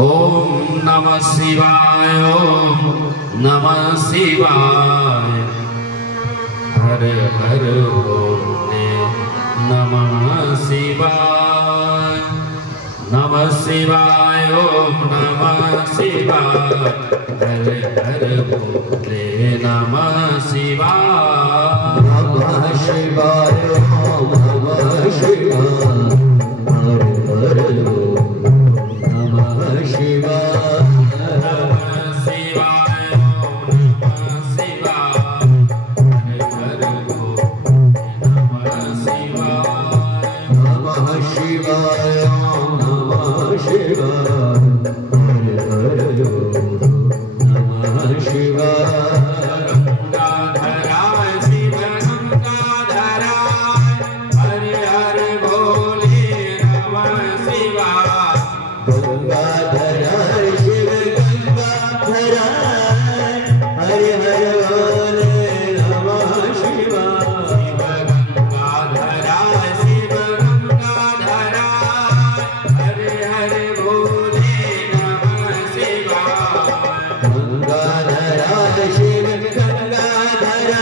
ओम नमः शिवाय, ओम नमः शिवाय, हर हर भोले नमः शिवाय, नमः शिवाय, ओम नमः शिवाय, हर हर भोले नमः शिवाय, नमः शिवाय, ओम नमः शिवाय, हर हर नमः शिवाय, नमः शिवाय, ओम नमः शिवाय, हर हर भोले नमः शिवाय, नमः शिवाय, ओम नमः शिवाय, हर हर नमः शिवाय, गंगाधराय शिव गंगाधराय, हर हर भोले नमः शिवाय, गंगाधराय शिव गंगाधराय, हर हर भोले नमः शिवाय, शिव गंगाधराय शिव गंगाधराय, हर हर भोले नमः शिवाय, गंगाधराय शिव गंगाधराय,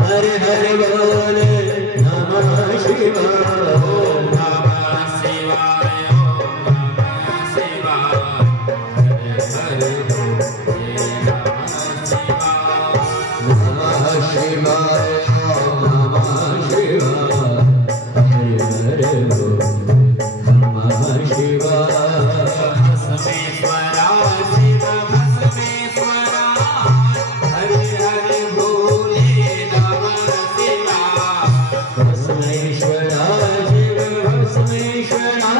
हर हर भोले नमः शिवाय, ओम नमः शिवाय, ओम नमः शिवाय, हर हर भोले नमः शिवाय, नमः शिवाय, ओम नमः शिवाय, हर हर भोले नमः शिवाय, भस्मेश्वराय शिव भस्मेश्वराय, हर हर भोले नमः शिवाय, भस्मेश्वराय शिव भस्मेश्वराय,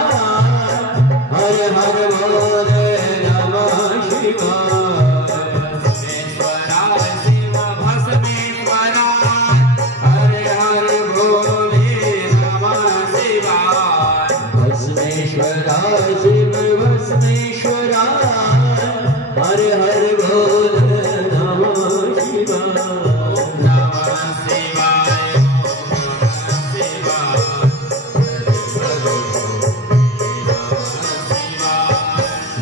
हर हर भोले नमः शिवाय, भस्मेश्वराय शिव भस्मेश्वराय, हर हर भोले नमः शिवाय, भस्मेश्वराय शिव भस्मेश्वराय, हर हर भोले नमः शिवाय, नमः शिवाय,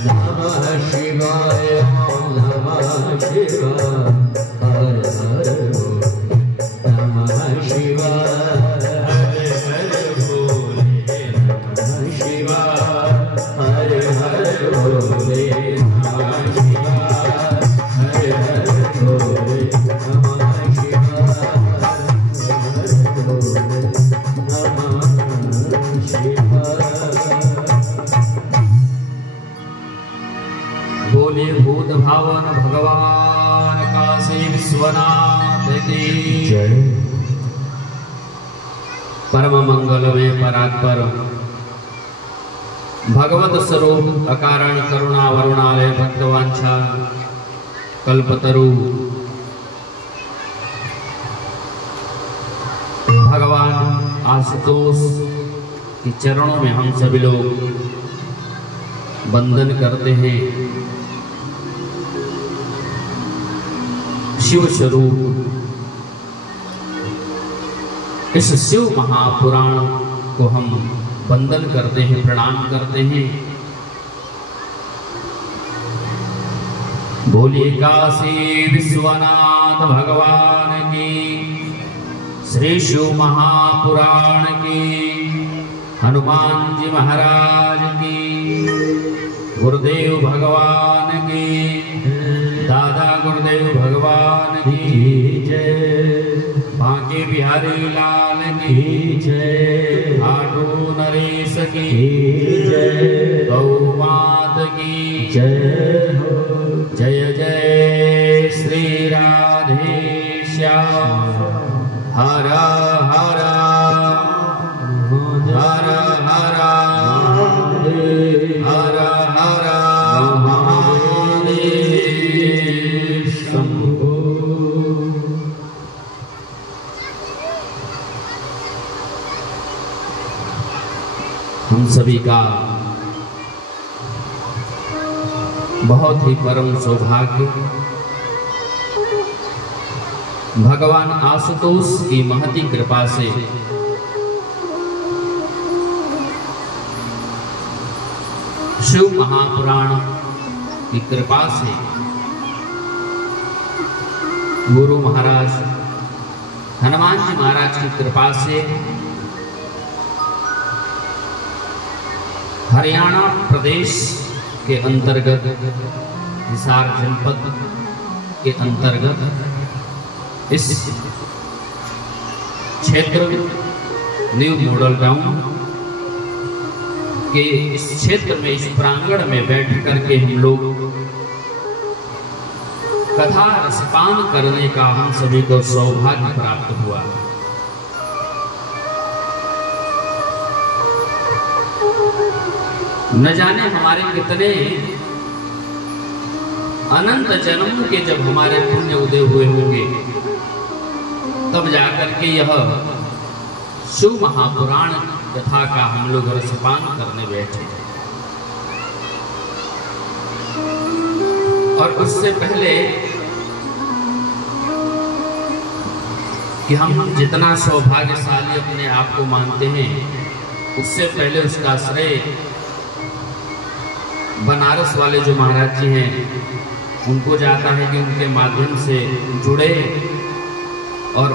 नमः शिवाय, ओम नमः शिवाय, हर हर नमः शिवाय, हर भोले नमः शिवाय, हर हर भोले नमः शिवाय, हर हर भोले नमः शिवाय, हर हर भोले नमः शिवाय। बोले भूत भावन भगवान काशी विश्वनाथ की जय। परम मंगल में परात्पर भगवत स्वरूप अकारण करुणा वरुणालय भक्तवांछा कल्पतरु भगवान आशुतोष के चरणों में हम सभी लोग वंदन करते हैं। शिव स्वरूप इस शिव महापुराण को हम वंदन करते हैं, प्रणाम करते हैं। बोलिए काशी विश्वनाथ भगवान की, श्री शिव महापुराण की, हनुमान जी महाराज की, गुरुदेव भगवान की, दादा गुरुदेव भगवान की जय, बांके बिहारी लाल की जय, आटू नरेश की जय, गौ मात की जय हो। जय जय श्री राधे श्याम, हर हर हर हर हर हर महादेव शंभो। हम सभी का बहुत ही परम सौभाग्य भगवान आशुतोष की महती कृपा से शिव महापुराण की कृपा से गुरु महाराज हनुमान जी महाराज की कृपा से हरियाणा प्रदेश के अंतर्गत हिसार जनपद के अंतर्गत इस क्षेत्र न्यू मॉडल टाउन के इस क्षेत्र में, इस प्रांगण में बैठ करके हम लोग कथा रसपान करने का हम सभी को सौभाग्य प्राप्त हुआ। न जाने हमारे कितने अनंत जन्म के जब हमारे पुण्य उदय हुए होंगे, तब जाकर के यह शिव महापुराण कथा का हम लोग रसपान करने बैठे। और उससे पहले कि हम जितना सौभाग्यशाली अपने आप को मानते हैं, उससे पहले उसका श्रेय बनारस वाले जो महाराज जी हैं उनको जाता है कि उनके माध्यम से जुड़े। और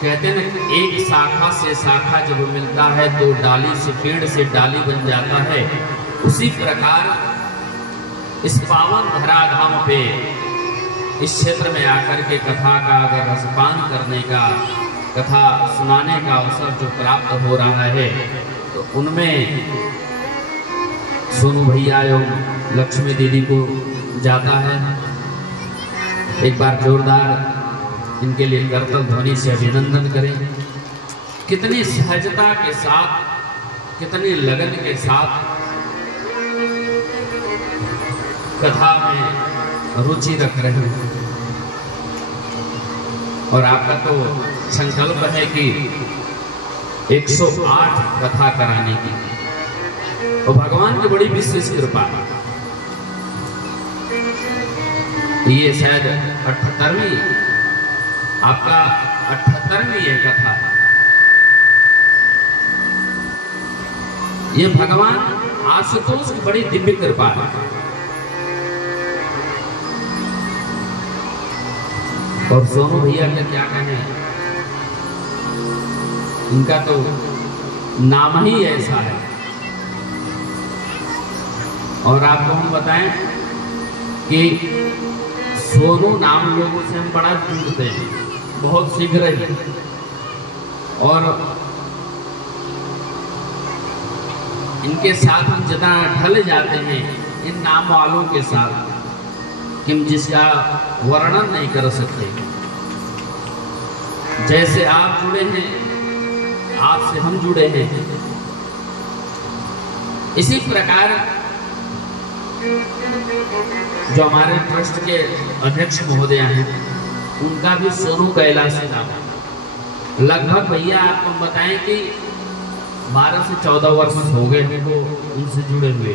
कहते हैं ना, एक शाखा से शाखा जब मिलता है तो डाली से, पेड़ से डाली बन जाता है। उसी प्रकार इस पावन धराधाम पे, इस क्षेत्र में आकर के कथा का अगर रसपान करने का, कथा सुनाने का अवसर जो प्राप्त हो रहा है, तो उनमें सोनू भैया एवं लक्ष्मी दीदी को जाता है। एक बार जोरदार इनके लिए करतल ध्वनि से अभिनंदन करें। कितनी सहजता के साथ, कितनी लगन के साथ कथा में रुचि रख रहे हैं। और आपका तो संकल्प है कि 108 कथा कराने की, और भगवान की बड़ी विशेष कृपा है। ये शायद 78वीं, आपका 78वीं है कथा। ये भगवान आशुतोष की बड़ी दिव्य कृपा है। और सोनू भैया का क्या कहें, इनका तो नाम ही ऐसा है। और आपको हम बताएं कि सोनू नाम लोगों से हम बड़ा जुड़ते हैं, बहुत शीघ्र ही। और इनके साथ हम जितना ढल जाते हैं इन नाम वालों के साथ, कि हम जिसका वर्णन नहीं कर सकते। जैसे आप जुड़े हैं, आपसे हम जुड़े हैं, इसी प्रकार जो हमारे ट्रस्ट के अध्यक्ष महोदय हैं, उनका भी सोनू कैलाशी नाम है। लगभग भैया आपको बताएं कि 12 से 14 वर्ष हो गए उनको उनसे जुड़े हुए।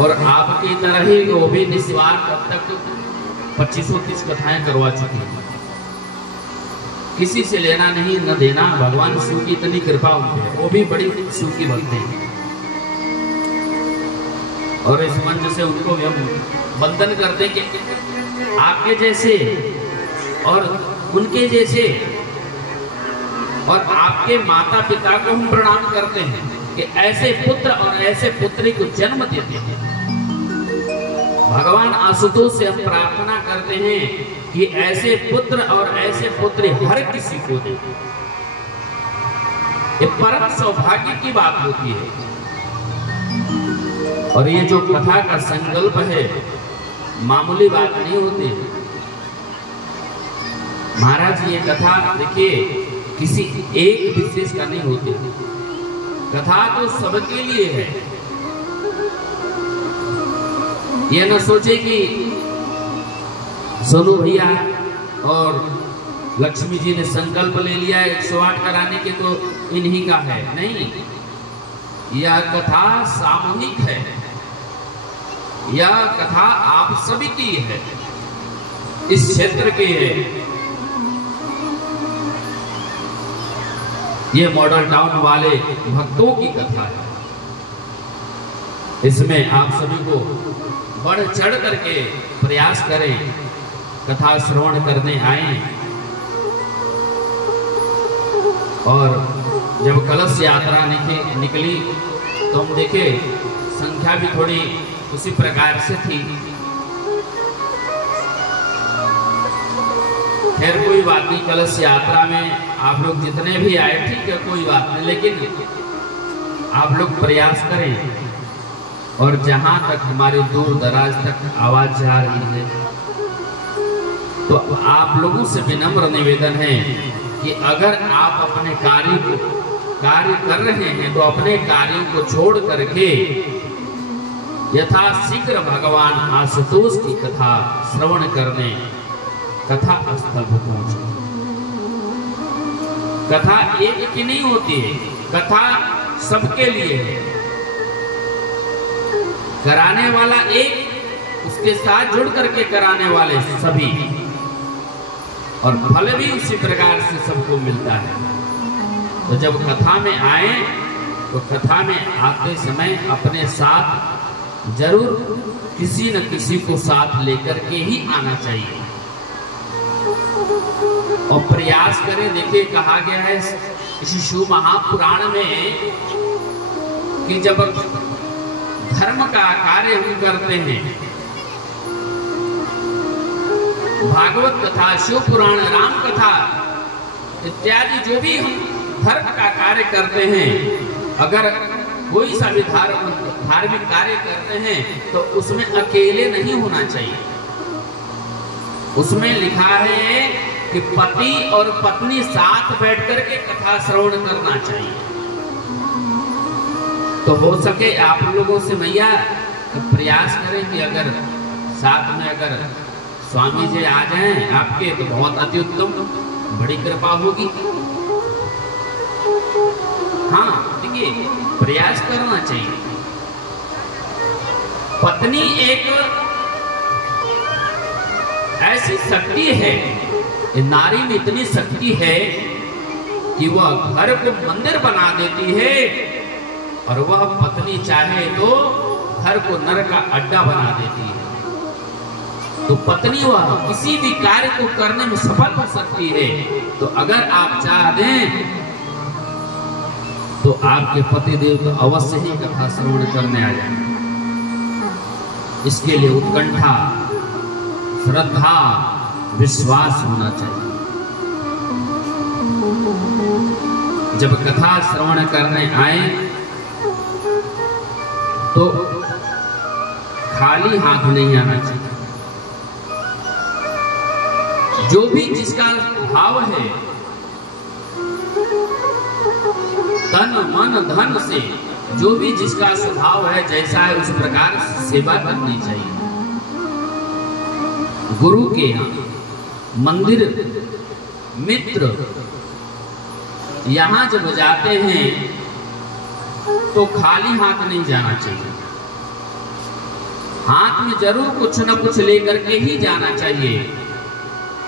और आपकी तरह ही वो भी निस्वार्थ अब तक 2530 कथाएं करवा चुकी हैं। किसी से लेना नहीं न देना, भगवान शिव की इतनी कृपा उनकी है। वो भी बड़ी शिव की भक्त हैं। और इस मंच से उनको भी हम वंदन करते कि आपके जैसे और उनके जैसे, और आपके माता पिता को हम प्रणाम करते हैं कि ऐसे पुत्र और ऐसे पुत्री को जन्म देते हैं। भगवान आशुतोष से हम प्रार्थना करते हैं कि ऐसे पुत्र और ऐसे पुत्री हर किसी को दे। ये परम सौभाग्य की बात होती है। और ये जो कथा का संकल्प है, मामूली बात नहीं होती। महाराज ये कथा देखिए किसी एक विशेष का नहीं होती, कथा तो सबके लिए है। ये न सोचे कि सोनू भैया और लक्ष्मी जी ने संकल्प ले लिया 108 कराने के तो इन्हीं का है, नहीं। यह कथा सामूहिक है, यह कथा आप सभी की है, इस क्षेत्र की है। ये मॉडल टाउन वाले भक्तों की कथा है। इसमें आप सभी को बढ़ चढ़ करके प्रयास करें, कथा श्रवण करने आए। और जब कलश यात्रा निकली तो हम देखे संख्या भी थोड़ी उसी प्रकार से थी। खैर कोई बात नहीं, कलश यात्रा में आप लोग जितने भी आए ठीक है, कोई बात नहीं, लेकिन आप लोग प्रयास करें। और जहां तक हमारे दूर दराज तक आवाज जा रही है तो आप लोगों से विनम्र निवेदन है कि अगर आप अपने कार्य कर रहे हैं तो अपने कार्यों को छोड़ करके यथाशीघ्र भगवान आशुतोष की कथा श्रवण करने कथा स्थल पर पहुंचे। कथा एक की नहीं होती है, कथा सबके लिए है। कराने वाला एक, उसके साथ जुड़ करके कराने वाले सभी, और फल भी उसी प्रकार से सबको मिलता है। तो जब कथा में आए तो कथा में आते समय अपने साथ जरूर किसी न किसी को साथ लेकर के ही आना चाहिए और प्रयास करें। देखिए कहा गया है इसी शिव महापुराण में कि जब धर्म का कार्य हम करते हैं, भागवत कथा, शिव पुराण, राम कथा इत्यादि जो भी हम धर्म का कार्य करते हैं, अगर कोई सा भी धार्मिक कार्य करते हैं तो उसमें अकेले नहीं होना चाहिए। उसमें लिखा है कि पति और पत्नी साथ बैठकर के कथा श्रवण करना चाहिए। तो हो सके आप लोगों से भैया प्रयास करें कि अगर साथ में अगर स्वामी जी आ जाएं आपके तो बहुत अति उत्तम, बड़ी कृपा होगी। हाँ देखिए प्रयास करना चाहिए। पत्नी एक ऐसी शक्ति है, नारी में इतनी शक्ति है कि वह घर को मंदिर बना देती है और वह पत्नी चाहे तो घर को नरक का अड्डा बना देती है। तो पत्नी वह किसी भी कार्य को करने में सफल हो सकती है। तो अगर आप चाह दें तो आपके पतिदेव तो अवश्य ही कथा श्रवण करने आ जाए। इसके लिए उत्कंठा, श्रद्धा, विश्वास होना चाहिए। जब कथा श्रवण करने आए तो खाली हाथ नहीं आना चाहिए। जो भी जिसका भाव है तन मन धन से, जो भी जिसका स्वभाव है जैसा है उस प्रकार सेवा करनी चाहिए। गुरु के यहाँ, मंदिर, मित्र यहाँ जब जाते हैं तो खाली हाथ नहीं जाना चाहिए। हाथ में जरूर कुछ न कुछ लेकर के ही जाना चाहिए।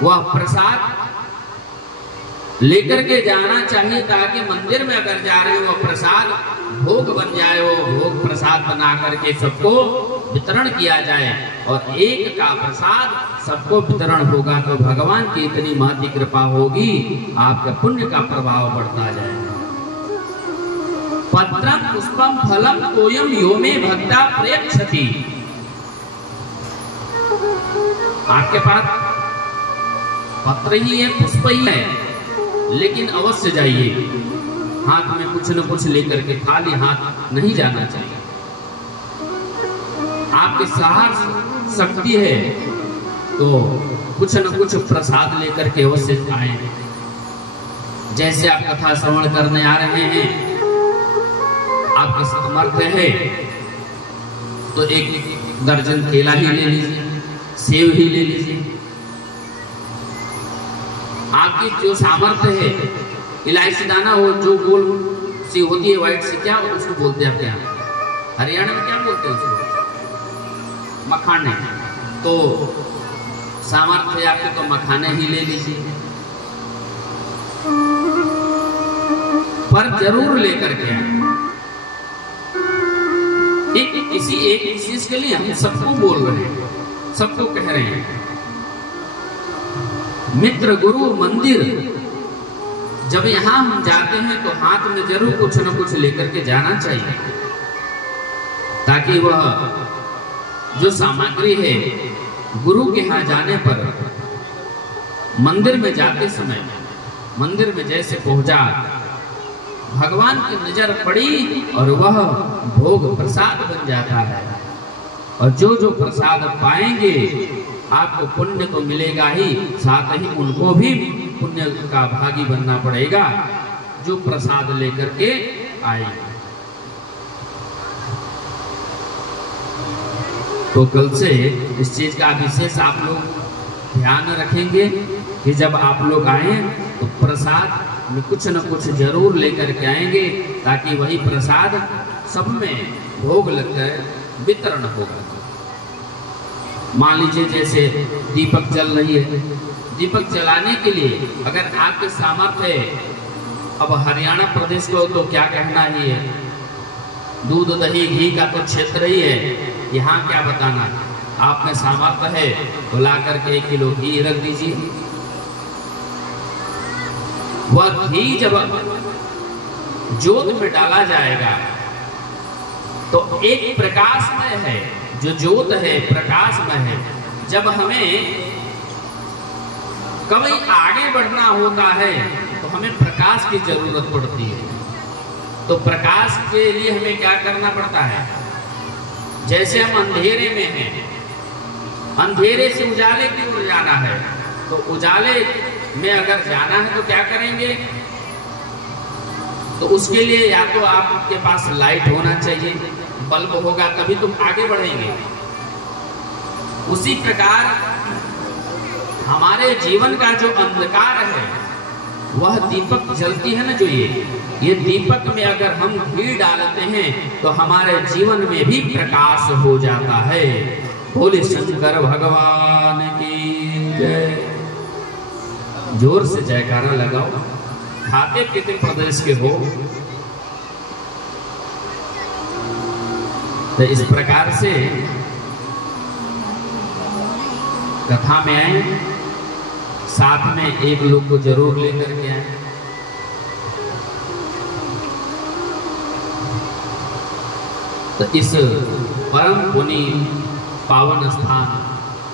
वह प्रसाद लेकर के जाना चाहिए ताकि मंदिर में अगर जा रहे हो प्रसाद भोग बन जाए, वो भोग प्रसाद बना करके सबको वितरण किया जाए और एक का प्रसाद सबको वितरण होगा तो भगवान की इतनी महती कृपा होगी, आपका पुण्य का प्रभाव बढ़ता जाएगा। पत्रम पुष्पम फलम तोयम यो मे भक्ता प्रेक्षति। आपके पास पत्र ही है, पुष्प ही है, लेकिन अवश्य जाइए। हाथ में कुछ न कुछ लेकर के खाली हाथ नहीं जाना चाहिए। आपके साहस शक्ति है तो कुछ न कुछ प्रसाद लेकर के अवश्य आए। जैसे आप कथा श्रवण करने आ रहे हैं, आपके सामर्थ्य है तो एक दर्जन केला ही ले लीजिए, सेव ही ले लीजिए। आपकी जो सामर्थ्य है, इलायची दाना हो जो गोल सी होती है व्हाइट सी, क्या उसको बोलते हैं आपके यहाँ, हरियाणा में क्या बोलते हैं उसको, मखाने। तो सामर्थ्य आपके तो मखाने ही ले लीजिए, पर जरूर लेकर के आए। एक किसी एक विशेष के लिए हम सबको बोल रहे हैं, सबको कह रहे हैं। मित्र, गुरु, मंदिर, जब यहां हम जाते हैं तो हाथ में जरूर कुछ न कुछ लेकर के जाना चाहिए, ताकि वह जो सामग्री है गुरु के यहाँ जाने पर, मंदिर में जाते समय, मंदिर में जैसे पहुंचा, भगवान की नजर पड़ी और वह भोग प्रसाद बन जाता है। और जो जो प्रसाद पाएंगे आपको पुण्य तो मिलेगा ही, साथ ही उनको भी पुण्य का भागी बनना पड़ेगा जो प्रसाद लेकर के आएंगे। तो कल से इस चीज का विशेष आप लोग ध्यान रखेंगे कि जब आप लोग आए तो प्रसाद में कुछ न कुछ जरूर लेकर के आएंगे, ताकि वही प्रसाद सब में भोग लगकर वितरण होगा। मान लीजिए जैसे दीपक जल रही है, दीपक जलाने के लिए अगर आपके सामर्थ्य है, अब हरियाणा प्रदेश को तो क्या कहना ही है, दूध दही घी का तो क्षेत्र ही है, यहाँ क्या बताना। आप में सामर्थ्य है तो ला करके 1 किलो घी रख दीजिए। वह घी जब जोत में डाला जाएगा तो एक प्रकाशमय है, जो जोत है प्रकाशमय है। जब हमें कभी आगे बढ़ना होता है तो हमें प्रकाश की जरूरत पड़ती है। तो प्रकाश के लिए हमें क्या करना पड़ता है, जैसे हम अंधेरे में हैं, अंधेरे से उजाले की ओर जाना है, तो उजाले में अगर जाना है तो क्या करेंगे, तो उसके लिए या तो आपके पास लाइट होना चाहिए, बल्ब होगा तभी तुम आगे बढ़ेंगे। उसी प्रकार हमारे जीवन का जो अंधकार है, वह दीपक जलती है ना, जो ये दीपक में अगर हम घी डालते हैं तो हमारे जीवन में भी प्रकाश हो जाता है। बोले शंकर भगवान की जय। जोर से जयकारा लगाओ। खाते पीते प्रदेश के हो तो इस प्रकार से कथा में आए, साथ में एक लोग को जरूर लेकर के आए। तो इस परम पुनी पावन स्थान,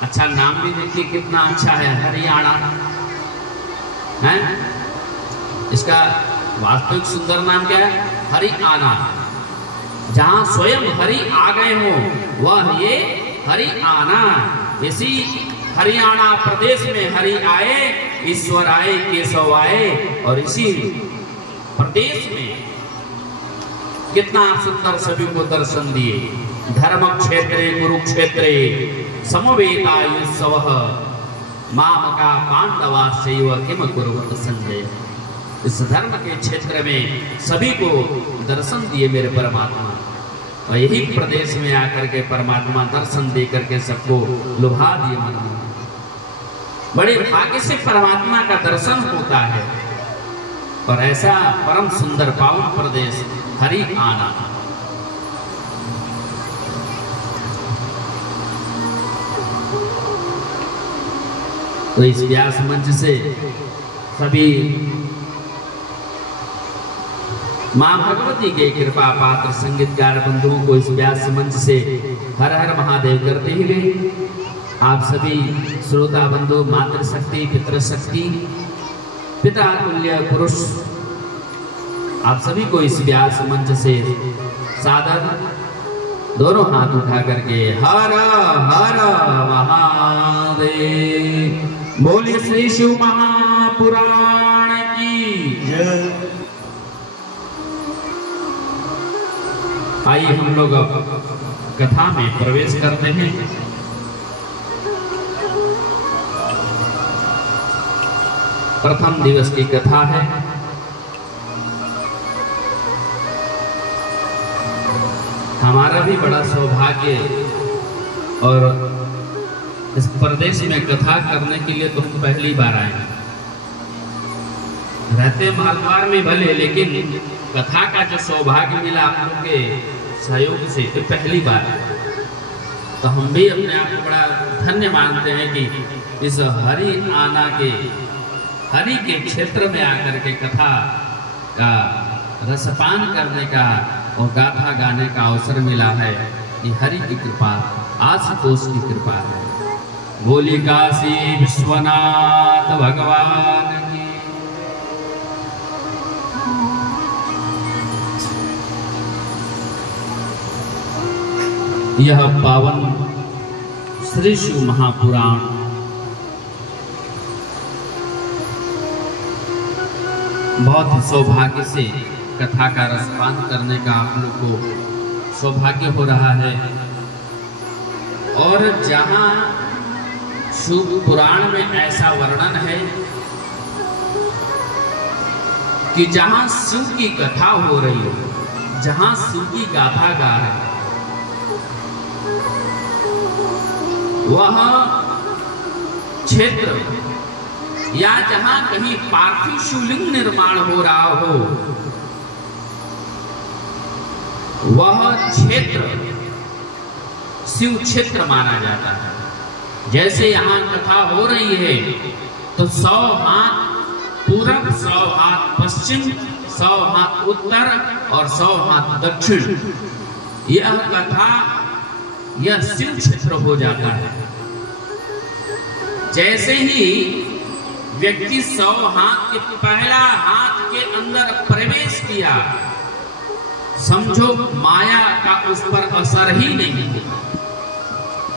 अच्छा नाम भी देखिए कितना अच्छा है, हरियाणा है। इसका वास्तविक सुंदर नाम क्या है, हरियाणा। जहां स्वयं हरि आ गए हो वह ये हरियाणा। इसी हरियाणा प्रदेश में हरि आए, ईश्वर आए, केशव आए, और इसी प्रदेश में कितना सुंदर सभी को दर्शन दिए। धर्म क्षेत्रे कुरुक्षेत्रे समवेतायुत्सवः मामका पांडवाश्चैव किम कुर्वत संजय। इस धर्म के क्षेत्र में सभी को दर्शन दिए मेरे परमात्मा, और यही प्रदेश में आकर के परमात्मा दर्शन दे करके सबको लुभा दिए मन में। बड़े भाग्य से परमात्मा का दर्शन होता है। और ऐसा परम सुंदर पावन प्रदेश हरियाणा। तो इस व्यास मंच से सभी मां भगवती के कृपा पात्र संगीतकार बंधुओं को इस व्यास मंच से हर हर महादेव करते हुए आप सभी श्रोता बंधु, मातृशक्ति, पितृशक्ति, पिता तुल्य पुरुष, आप सभी को इस व्यास मंच से सादर दोनों हाथ उठा करके हर हर महादेव, बोलिए श्री शिव महापुराण की जय। आइए हम लोग अब कथा में प्रवेश करते हैं। प्रथम दिवस की कथा है। हमारा भी बड़ा सौभाग्य, और इस प्रदेश में कथा करने के लिए तो हम पहली बार आए। रहते मालवाड़ में भले, लेकिन कथा का जो सौभाग्य मिला आप लोग के सहयोग से, ये पहली बार है। तो हम भी अपने आप को बड़ा धन्य मानते हैं कि इस हरि आना के, हरि के क्षेत्र में आकर के कथा का रसपान करने का और गाथा गाने का अवसर मिला है। ये हरि की कृपा, आशुतोष की कृपा है। बोली काशी विश्वनाथ भगवान की। यह पावन श्री शिव महापुराण बहुत ही सौभाग्य से कथा का रसपान करने का आप लोग को सौभाग्य हो रहा है। और जहाँ शिव पुराण में ऐसा वर्णन है कि जहाँ शिव की कथा हो रही हो, जहाँ शिव की गाथा गा रहे, वह क्षेत्र या जहां कहीं पार्थिव शिवलिंग निर्माण हो रहा हो, वह क्षेत्र शिव क्षेत्र माना जाता है। जैसे यहाँ कथा हो रही है तो 100 हाथ पूरब, 100 हाथ पश्चिम, 100 हाथ उत्तर और 100 हाथ दक्षिण, यह कथा यह शिव क्षेत्र हो जाता है। जैसे ही व्यक्ति 100 हाथ के पहला हाथ के अंदर प्रवेश किया, समझो माया का उस पर असर ही नहीं है।